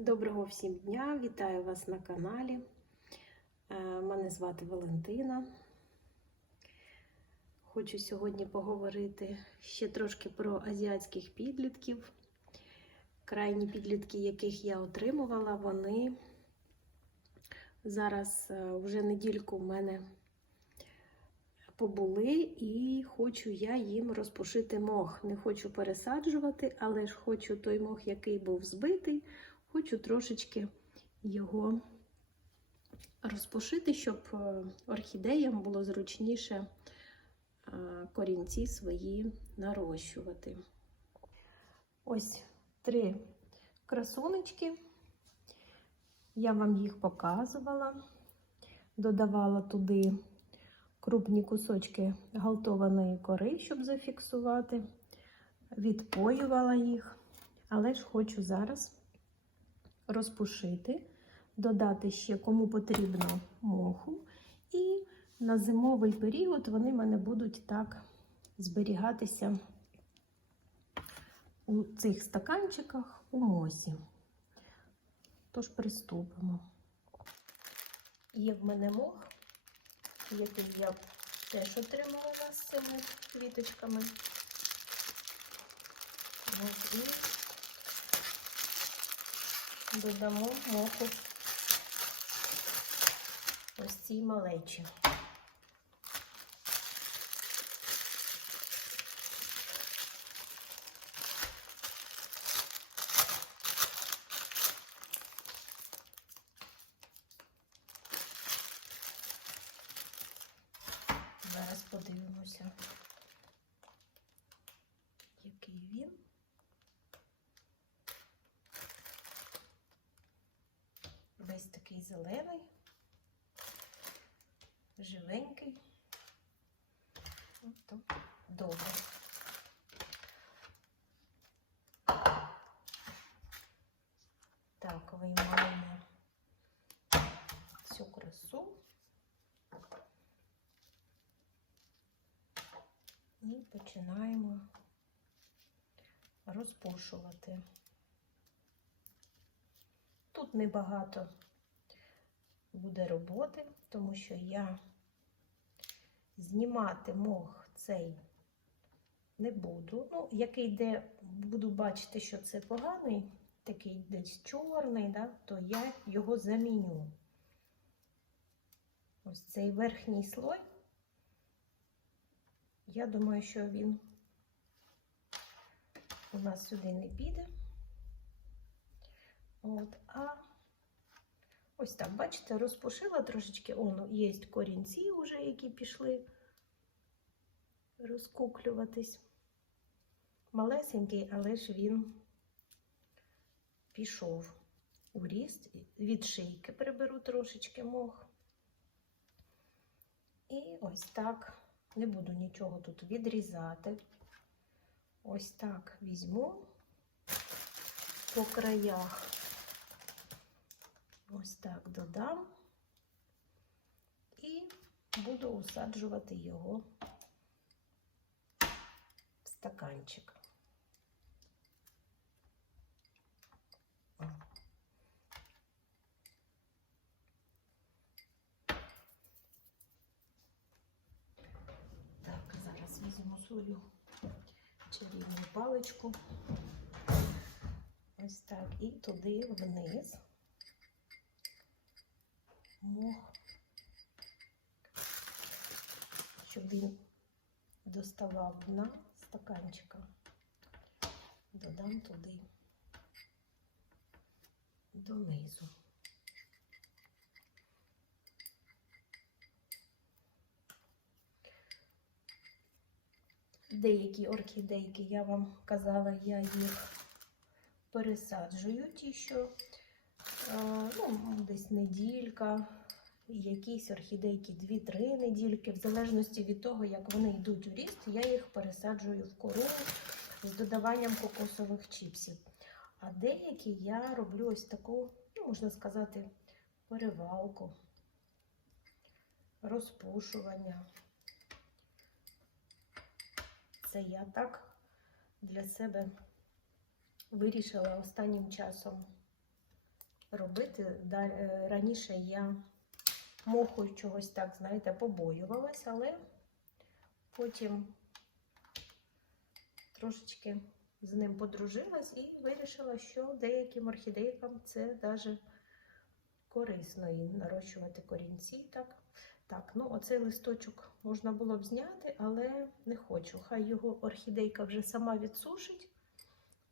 Доброго всім дня! Вітаю вас на каналі. Е, Мене звати Валентина. Хочу сьогодні поговорити ще трошки про азіатських підлітків. Крайні підлітки, яких я отримувала, вони зараз е, вже недільку в мене побули, і хочу я їм розпушити мох. Не хочу пересаджувати, але ж хочу той мох, який був збитий. Хочу трошечки його розпушити, щоб е, орхідеям було зручніше е, корінці свої нарощувати. Ось три красунечки. Я вам їх показувала, додавала туди крупні кусочки галтованої кори, щоб зафіксувати, відпоювала їх, але ж хочу зараз розпушити, додати ще кому потрібно моху. І на зимовий період вони в мене будуть так зберігатися у цих стаканчиках у мосі. Тож приступимо. Є в мене мох, який я теж отримала з цими квіточками. Ось додамо моху ось цій малечі. Зараз подивимося, який він. Весь такий зелений, живенький. Ото добре. Так, виймаємо всю красу і починаємо розпушувати. Тут небагато буде роботи, тому що я знімати мох цей не буду. Ну, який йде, буду бачити, що це поганий, такий десь чорний, да, то я його заміню. Ось цей верхній слой, я думаю, що він у нас сюди не піде. От, а ось так, бачите, розпушила трошечки, он є корінці вже, які пішли розкуклюватись. Малесенький, але ж він пішов у ріст, від шийки приберу трошечки мох. І ось так, не буду нічого тут відрізати. Ось так візьму по краях. Ось так додам і буду усаджувати його в стаканчик. Так, зараз візьму свою чарівну паличку. Ось так, і туди вниз мох, щоб він доставав дна стаканчика. Додам туди донизу. Деякі орхідейки, я вам казала, я їх пересаджую, ті, що ну, десь неділька, якісь орхідейки 2-3 недільки, в залежності від того, як вони йдуть у ріст, я їх пересаджую в кору з додаванням кокосових чіпсів. А деякі я роблю ось таку, ну, можна сказати, перевалку, розпушування. Це я так для себе вирішила останнім часом робити. Е, Раніше я моху чогось так, знаєте, побоювалась, але потім трошечки з ним подружилась і вирішила, що деяким орхідейкам це навіть корисно і нарощувати корінці. Так, так ну оцей листочок можна було б зняти, але не хочу. Хай його орхідейка вже сама відсушить,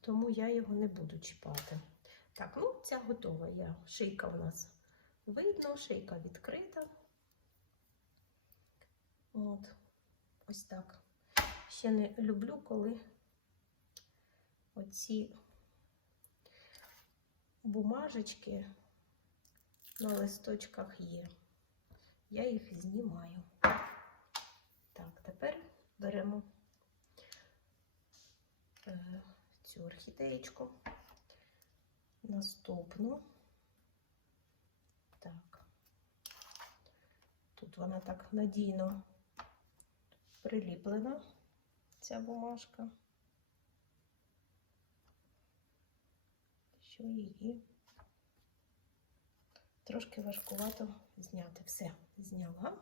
тому я його не буду чіпати. Так, ну ця готова. Я. Шийка у нас видно, шийка відкрита. От, ось так. Ще не люблю, коли оці бумажечки на листочках є. Я їх знімаю. Так, тепер беремо е, цю орхідеєчку. Наступну. Так. Тут вона так надійно приліплена, ця бумажка. Що її трошки важкувато зняти. Все, зняла.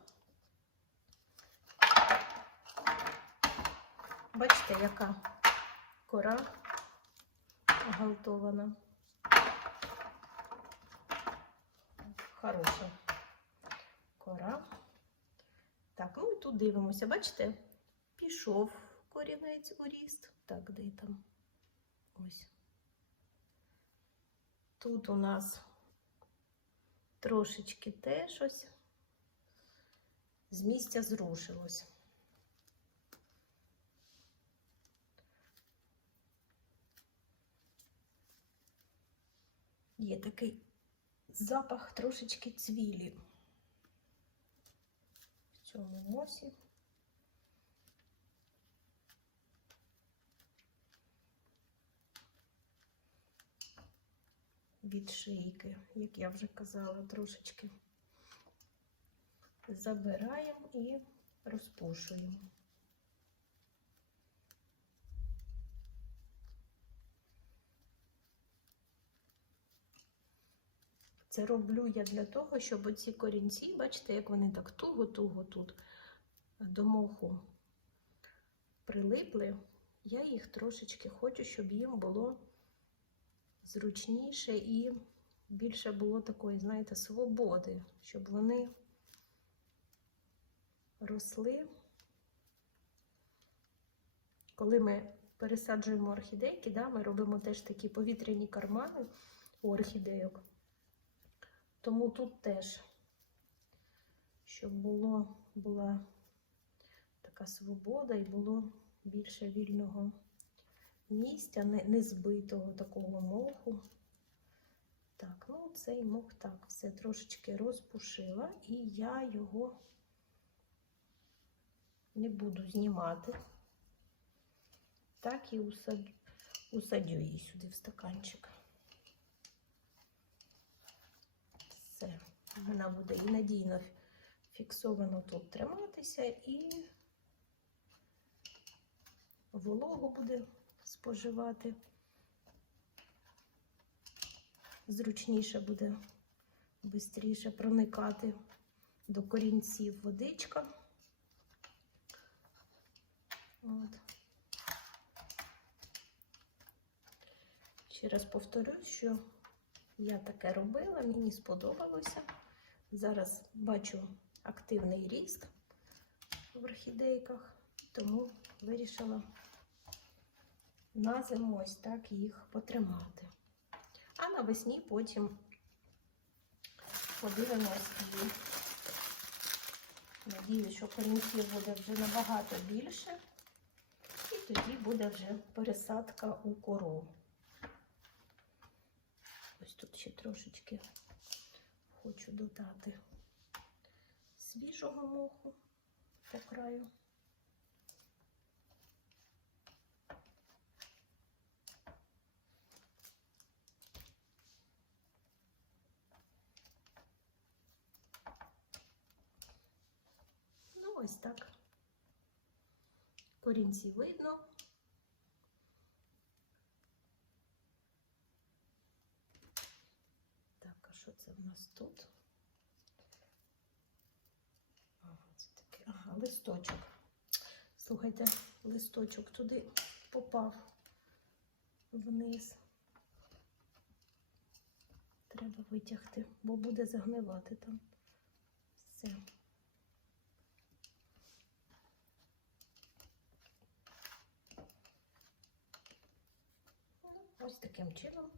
Бачите, яка кора галтована. Хороша кора. Так, ну і тут дивимося, бачите, пішов корінець у ріст. Так, де там? Ось. Тут у нас трошечки теж ось з місця зрушилось. Є такий запах трошечки цвілі в цьому мосі. Від шийки, як я вже казала, трошечки забираємо і розпушуємо. Це роблю я для того, щоб оці корінці, бачите, як вони так туго-туго тут до моху прилипли. Я їх трошечки хочу, щоб їм було зручніше і більше було такої, знаєте, свободи, щоб вони росли. Коли ми пересаджуємо орхідейки, да, ми робимо теж такі повітряні кармани у орхідейок. Тому тут теж, щоб було, була така свобода і було більше вільного місця, не, не збитого такого моху. Так, ну цей мох так, все трошечки розпушила, і я його не буду знімати. Так і усадю, її сюди в стаканчик. Все, вона буде і надійно фіксовано тут триматися, і вологу буде споживати. Зручніше буде швидше проникати до корінців водичка. От. Ще раз повторюсь, що я таке робила, мені сподобалося. Зараз бачу активний ріст в орхідейках, тому вирішила на зиму ось так їх потримати. А навесні потім подивимось і надіюсь, що корінців буде вже набагато більше, і тоді буде вже пересадка у кору. Ось тут ще трошечки хочу додати свіжого моху по краю. Ну, ось так. Корінці видно. Так, Що це в нас тут? Ага, це таке. Ага, листочок. Слухайте, листочок туди попав вниз. Треба витягти, бо буде загнивати там. Все. Ну, Ось таким чином.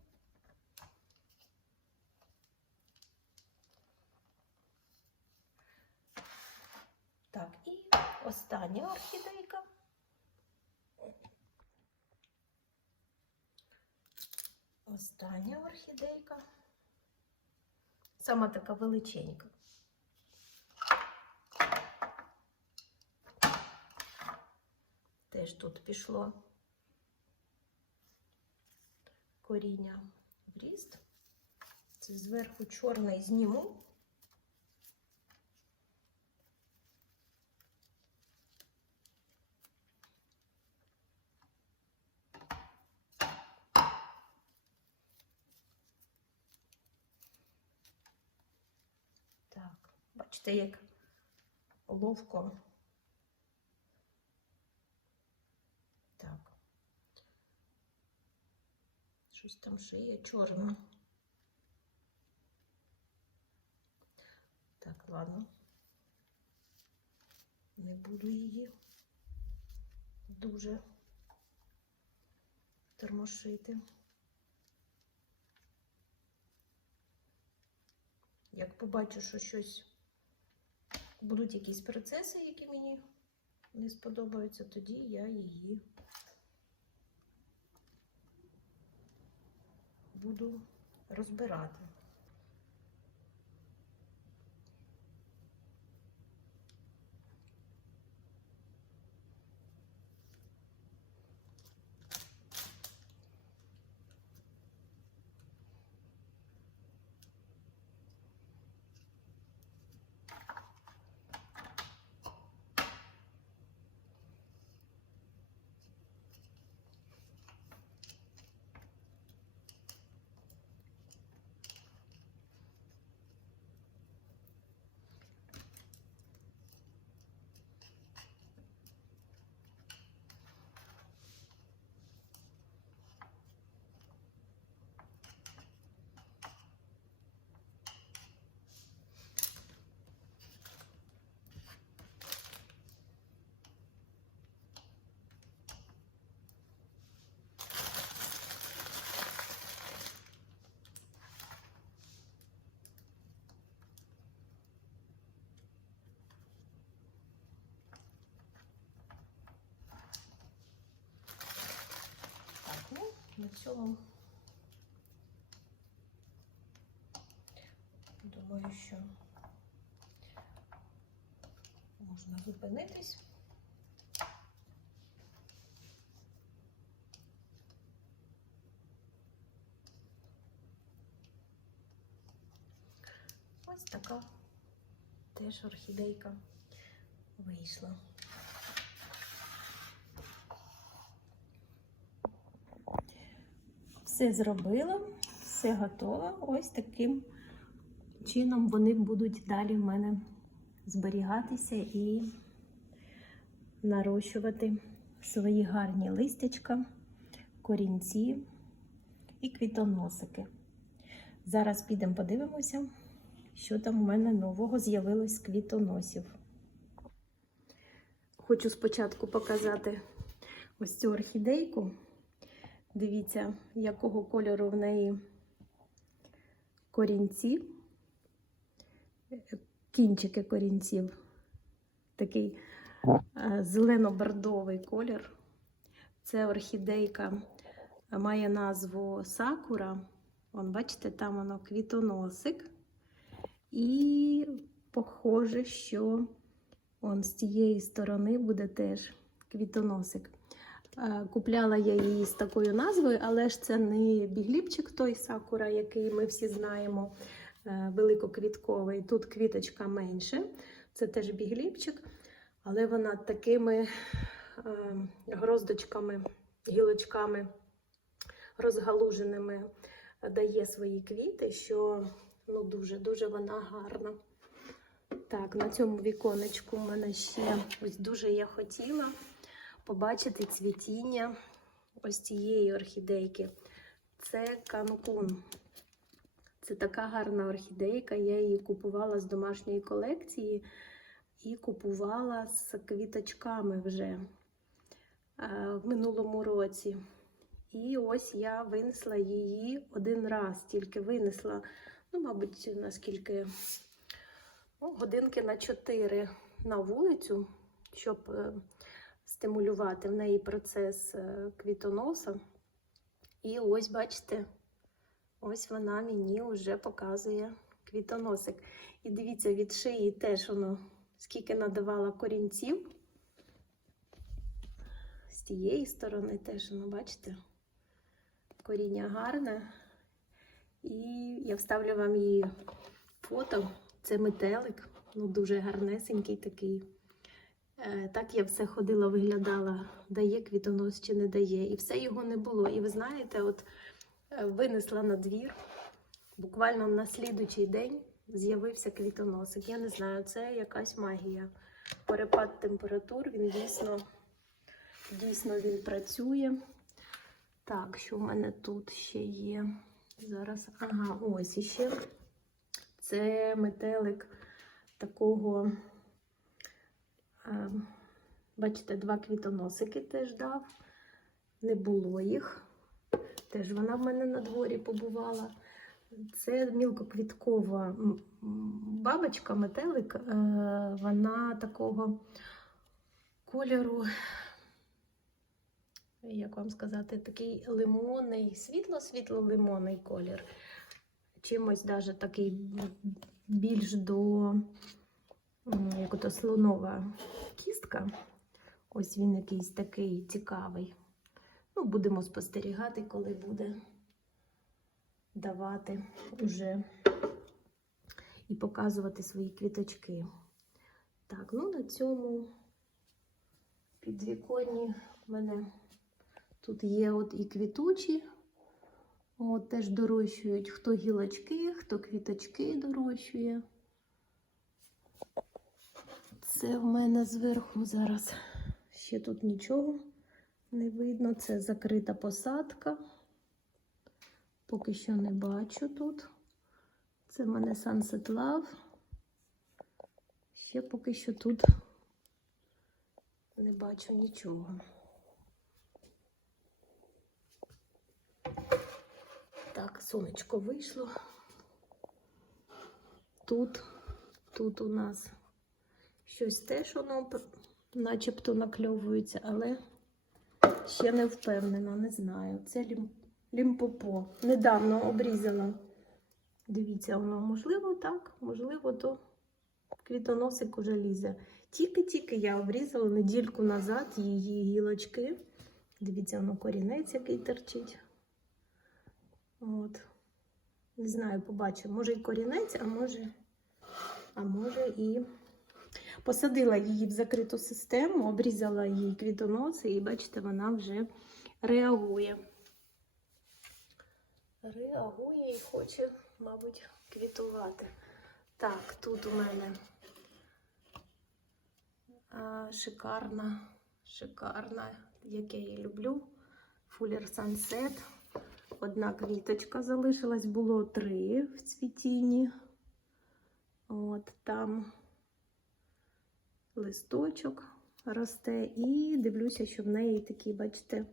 Так, і остання орхідейка. Остання орхідейка. Сама така величенька. Теж тут пішло коріння в ріст. Це зверху чорний зніму. Так, бачите, як ловко. Так. Щось там шиє чорне. Так, ладно. Не буду її дуже тормошити. Як побачу, що щось будуть якісь процеси, які мені не сподобаються, тоді я її буду розбирати. Так, цьому думаю, що можна зупинитись. Ось така теж орхідейка вийшла. Все зробила, все готово. Ось таким чином вони будуть далі в мене зберігатися і нарощувати свої гарні листячка, корінці і квітоносики. Зараз підемо подивимося, що там у мене нового з'явилось з квітоносів. Хочу спочатку показати ось цю орхідейку. Дивіться, якого кольору в неї корінці, кінчики корінців. Такий е, зелено-бордовий колір. Це орхідейка має назву Сакура. Вон, бачите, там воно квітоносик. І похоже, що он з цієї сторони буде теж квітоносик. Е, Купляла я її з такою назвою, але ж це не бігліпчик той сакура, який ми всі знаємо, е, великоквітковий. Тут квіточка менше, це теж бігліпчик, але вона такими е, гроздочками, гілочками розгалуженими дає свої квіти, що Ну, дуже-дуже вона гарна. Так, на цьому віконечку у мене ще ось дуже я хотіла побачити цвітіння ось цієї орхідейки. Це канкун. Це така гарна орхідейка. Я її купувала з домашньої колекції і купувала з квіточками вже е, в минулому році. І ось я винесла її один раз, тільки винесла, ну, мабуть, наскільки ну, годинки на 4 на вулицю, щоб е, стимулювати в неї процес е, квітоноса. І ось, бачите, ось вона мені вже показує квітоносик. І дивіться, від шиї теж воно скільки надавала корінців. З тієї сторони теж, ну, бачите, коріння гарне. І я вставлю вам її фото. Це метелик, ну дуже гарнесенький такий. Е, Так я все ходила, виглядала, дає квітонос чи не дає. І все його не було. І ви знаєте, от е, винесла на двір, буквально на слідучий день з'явився квітоносик. Я не знаю, це якась магія. Перепад температур, він дійсно, дійсно він працює. Так, що в мене тут ще є? Зараз, ага, ось іще. Це метелик такого, бачите, два квітоносики теж дав. Не було їх. Теж вона в мене на дворі побувала. Це мілкоквіткова бабочка, метелик. е, Вона такого кольору, як вам сказати, такий лимонний, світло-світло-лимонний колір. Чимось даже такий більш до як ото слонова кістка. Ось він якийсь такий цікавий. Ну, будемо спостерігати, коли буде давати уже і показувати свої квіточки. Так, ну на цьому підвіконні в мене тут є от і квітучі. От теж дорощують хто гілочки, хто квіточки дорощує. Це в мене зверху зараз ще тут нічого не видно. Це закрита посадка. Поки що не бачу тут. Це в мене Sunset Love. Ще поки що тут не бачу нічого. Так, сонечко вийшло. Тут, тут у нас щось теж воно начебто накльовується, але ще не впевнена, не знаю. Це лім, лімпопо. Недавно обрізала. Дивіться, воно можливо так, можливо, то квітоносик уже лізе. Тільки-тільки я обрізала недільку назад її гілочки. Дивіться, воно корінець, який торчить. От. Не знаю, побачу. Може і корінець, а може, а може і посадила її в закриту систему, обрізала її квітоноси, і бачите, вона вже реагує. Реагує і хоче, мабуть, квітувати. Так, тут у мене а, шикарна, шикарна, як я люблю. Fuller Sunset. Одна квіточка залишилась, було три в цвітінні. От там листочок росте. І дивлюся, що в неї такі, бачите,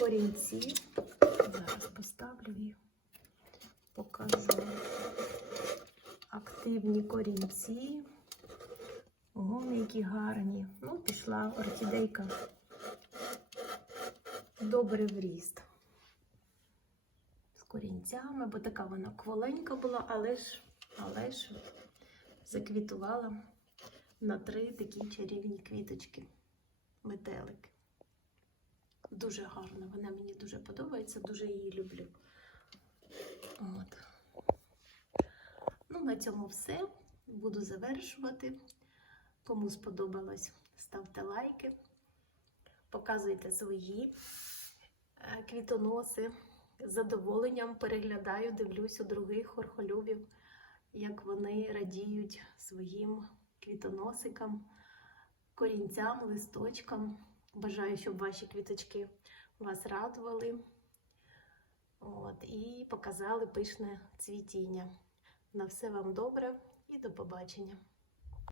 корінці. Зараз поставлю її, покажу активні корінці. Ого, які гарні. Ну, пішла орхідейка добре в ріст. З корінцями, бо така вона кволенька була, але ж, але ж заквітувала на три такі чарівні квіточки. Метелик. Дуже гарна, вона мені дуже подобається, дуже її люблю. От. Ну, на цьому все. Буду завершувати. Кому сподобалось, ставте лайки, показуйте свої е, квітоноси, з задоволенням переглядаю, дивлюсь у других орхолюбів, як вони радіють своїм квітоносикам, корінцям, листочкам. Бажаю, щоб ваші квіточки вас радували. От, і показали пишне цвітіння. На все вам добре і до побачення!